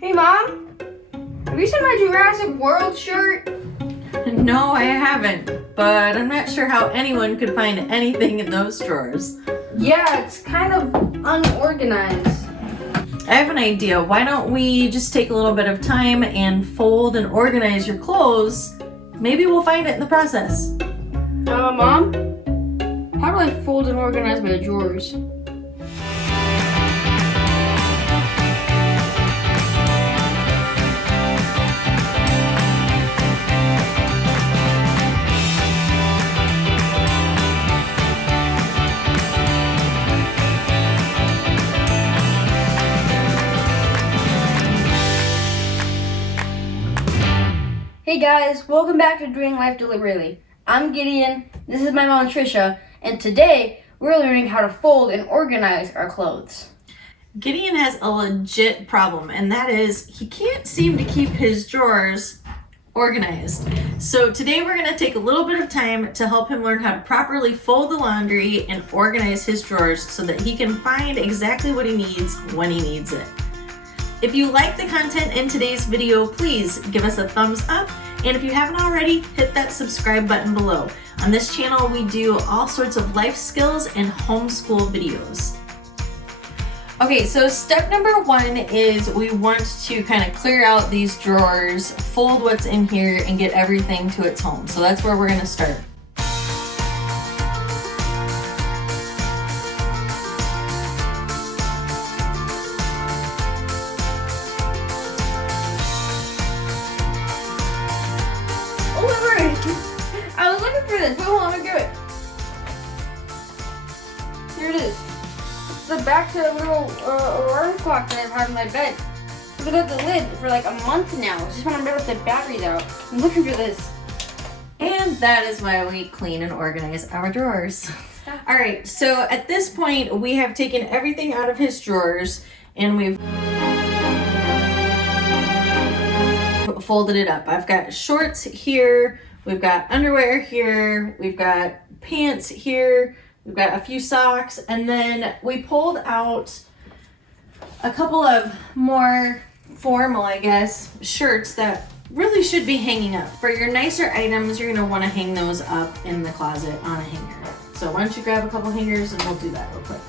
Hey Mom, have you seen my Jurassic World shirt? No, I haven't, but I'm not sure how anyone could find anything in those drawers. Yeah, it's kind of unorganized. I have an idea. Why don't we just take a little bit of time and fold and organize your clothes? Maybe we'll find it in the process. Mom, how do I fold and organize my drawers? Hey guys, welcome back to Doing Life Deliberately. I'm Gideon, this is my mom Trisha, and today we're learning how to fold and organize our clothes. Gideon has a legit problem, and that is he can't seem to keep his drawers organized. So today we're going to take a little bit of time to help him learn how to properly fold the laundry and organize his drawers so that he can find exactly what he needs when he needs it. If you like the content in today's video, please give us a thumbs up. And if you haven't already, hit that subscribe button below. On this channel, we do all sorts of life skills and homeschool videos. Okay, so step number one is we want to kind of clear out these drawers, fold what's in here, and get everything to its home. So that's where we're gonna start. I was looking for this. Wait, hold on, let me grab it. Here it is. It's the back to a little alarm clock that I've had in my bed. Without the lid for like a month now. It's just when I'm done with the batteries out. I'm looking for this. And that is why we clean and organize our drawers. All right, so at this point, we have taken everything out of his drawers and we've folded it up. I've got shorts here. We've got underwear here, we've got pants here, we've got a few socks, and then we pulled out a couple of more formal, I guess, shirts that really should be hanging up. For your nicer items, you're gonna wanna hang those up in the closet on a hanger. So why don't you grab a couple hangers and we'll do that real quick.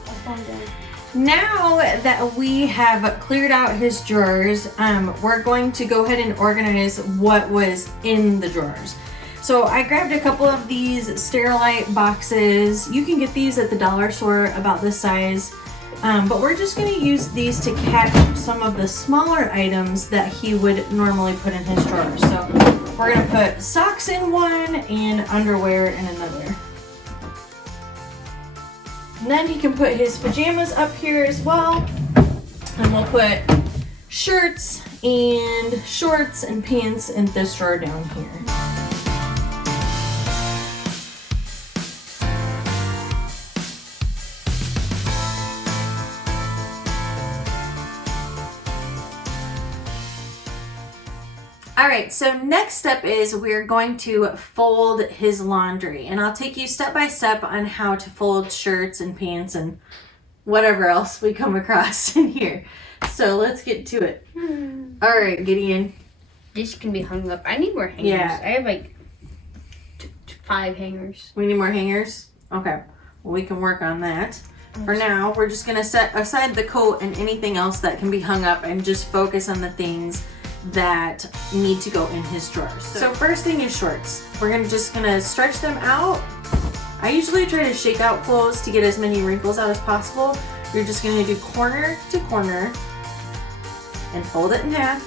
Now that we have cleared out his drawers, we're going to go ahead and organize what was in the drawers. So I grabbed a couple of these Sterilite boxes. You can get these at the dollar store about this size, but we're just gonna use these to catch some of the smaller items that he would normally put in his drawers. So we're gonna put socks in one and underwear in another. And then he can put his pajamas up here as well. And we'll put shirts and shorts and pants in this drawer down here. All right, so next step is we're going to fold his laundry, and I'll take you step by step on how to fold shirts and pants and whatever else we come across in here. So let's get to it. All right, Gideon. This can be hung up. I need more hangers. Yeah. I have like 5 hangers. We need more hangers? Okay, well, we can work on that. For now, we're just gonna set aside the coat and anything else that can be hung up and just focus on the things that need to go in his drawers. So first thing is shorts. We're just gonna stretch them out. I usually try to shake out clothes to get as many wrinkles out as possible. You're just gonna do corner to corner and fold it in half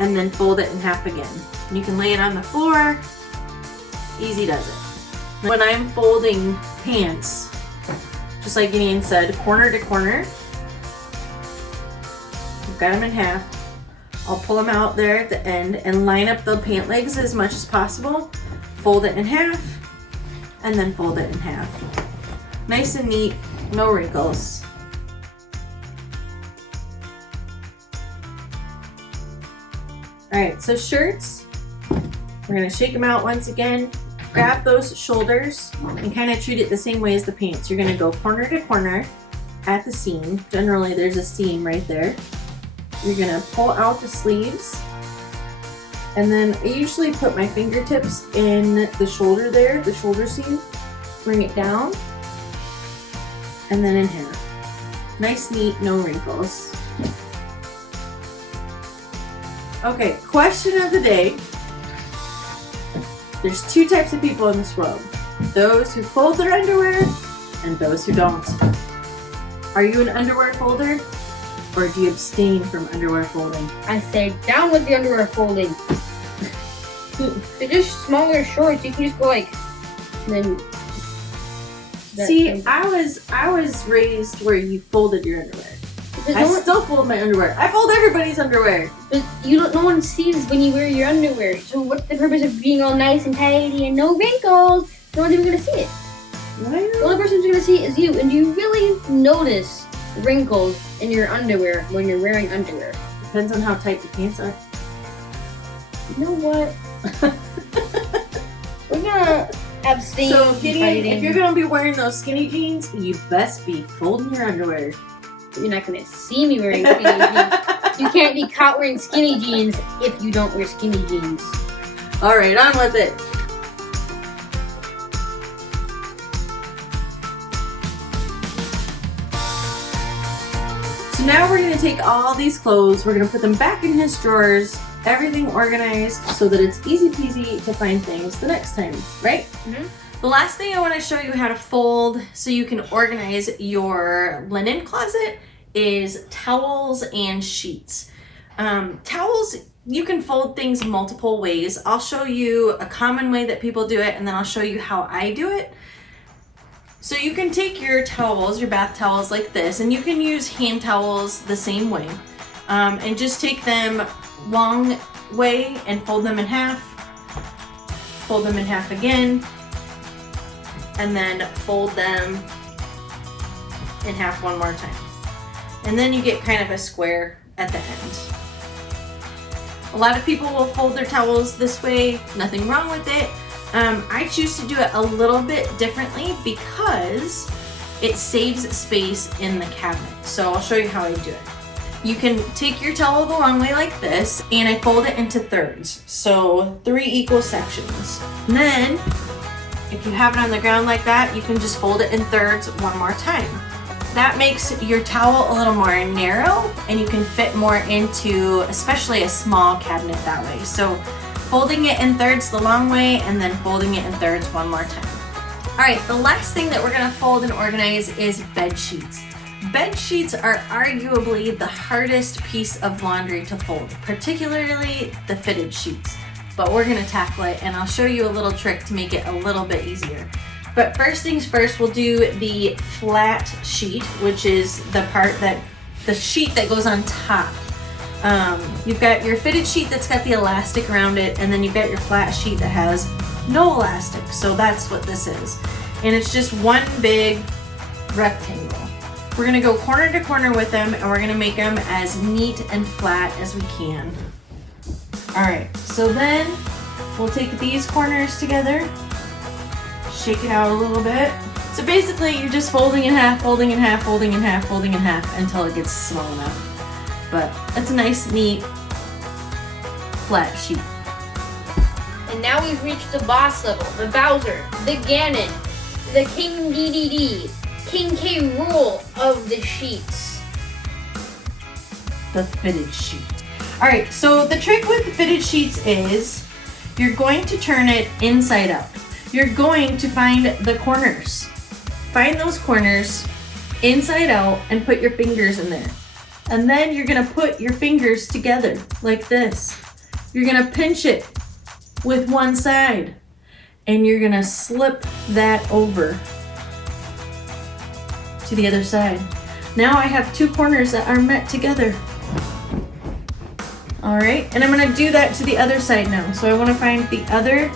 and then fold it in half again. You can lay it on the floor. Easy does it. When I'm folding pants, just like Gideon said, corner to corner. I've got them in half. I'll pull them out there at the end and line up the pant legs as much as possible. Fold it in half and then fold it in half. Nice and neat, no wrinkles. All right, so shirts, we're gonna shake them out once again. Grab those shoulders and kind of treat it the same way as the pants. You're gonna go corner to corner at the seam. Generally there's a seam right there. you're gonna pull out the sleeves. And then I usually put my fingertips in the shoulder there, the shoulder seam. Bring it down. And then in half. Nice, neat, no wrinkles. Okay, question of the day. There's two types of people in this world. Those who fold their underwear and those who don't. Are you an underwear folder? Or do you abstain from underwear folding? I say down with the underwear folding. They're just smaller shorts. You can just go like, then. See, I was raised where you folded your underwear. I still fold my underwear. I fold everybody's underwear. But no one sees when you wear your underwear. So what's the purpose of being all nice and tidy and no wrinkles? No one's even gonna see it. The only person who's gonna see it is you. And do you really notice wrinkles in your underwear when you're wearing underwear? Depends on how tight the pants are. You know what? We're gonna abstain. So, Gideon, if you're gonna be wearing those skinny jeans, you best be folding your underwear. You're not gonna see me wearing skinny jeans. You can't be caught wearing skinny jeans if you don't wear skinny jeans. All right, on with it. So now we're gonna take all these clothes, we're gonna put them back in his drawers, everything organized so that it's easy peasy to find things the next time, right? Mm-hmm. The last thing I want to show you how to fold so you can organize your linen closet is towels and sheets. Towels, you can fold things multiple ways. I'll show you a common way that people do it, and then I'll show you how I do it. So you can take your towels, your bath towels like this, and you can use hand towels the same way. And just take them long way and fold them in half. Fold them in half again. And then fold them in half one more time. And then you get kind of a square at the end. A lot of people will fold their towels this way, nothing wrong with it. I choose to do it a little bit differently because it saves space in the cabinet. So I'll show you how I do it. You can take your towel the long way like this, and I fold it into thirds. So 3 equal sections. And then, if you have it on the ground like that, you can just fold it in thirds one more time. That makes your towel a little more narrow, and you can fit more into, especially a small cabinet that way. So folding it in thirds the long way, and then folding it in thirds one more time. All right, the last thing that we're gonna fold and organize is bed sheets. Bed sheets are arguably the hardest piece of laundry to fold, particularly the fitted sheets. But we're gonna tackle it, and I'll show you a little trick to make it a little bit easier. But first things first, we'll do the flat sheet, which is the sheet that goes on top. You've got your fitted sheet that's got the elastic around it, and then you've got your flat sheet that has no elastic. So that's what this is. And it's just one big rectangle. We're gonna go corner to corner with them, and we're gonna make them as neat and flat as we can. All right, so then we'll take these corners together, shake it out a little bit. So basically you're just folding in half, folding in half, folding in half, folding in half until it gets small enough. But it's a nice, neat, flat sheet. And now we've reached the boss level, the Bowser, the Ganon, the King DDD, King K. Rool of the sheets. The fitted sheet. All right, so the trick with the fitted sheets is you're going to turn it inside out. You're going to find the corners. Find those corners inside out and put your fingers in there. And then you're gonna put your fingers together like this. You're gonna pinch it with one side, and you're gonna slip that over to the other side. Now I have two corners that are met together. All right, and I'm gonna do that to the other side now. So I wanna find the other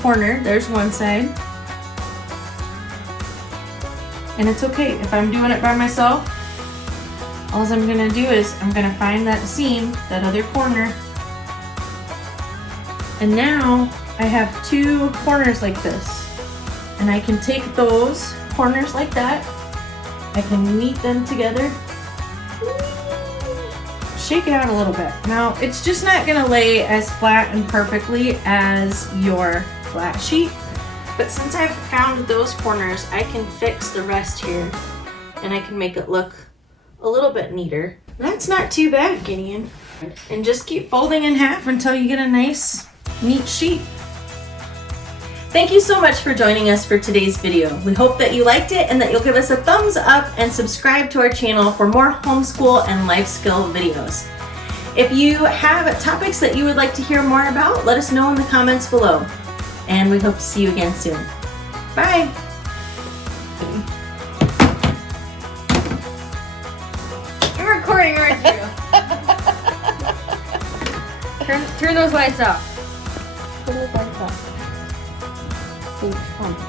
corner. There's one side. And it's okay, if I'm doing it by myself, all I'm gonna do is I'm gonna find that seam, that other corner. And now I have two corners like this. And I can take those corners like that. I can meet them together. shake it out a little bit. Now, it's just not gonna lay as flat and perfectly as your flat sheet, but since I've found those corners, I can fix the rest here and I can make it look a little bit neater. That's not too bad, Gideon. And just keep folding in half until you get a nice, neat sheet. Thank you so much for joining us for today's video. We hope that you liked it and that you'll give us a thumbs up and subscribe to our channel for more homeschool and life skill videos. If you have topics that you would like to hear more about, let us know in the comments below. And we hope to see you again soon. Bye! You're recording, aren't you? Turn those lights off. Turn those lights off. Come on.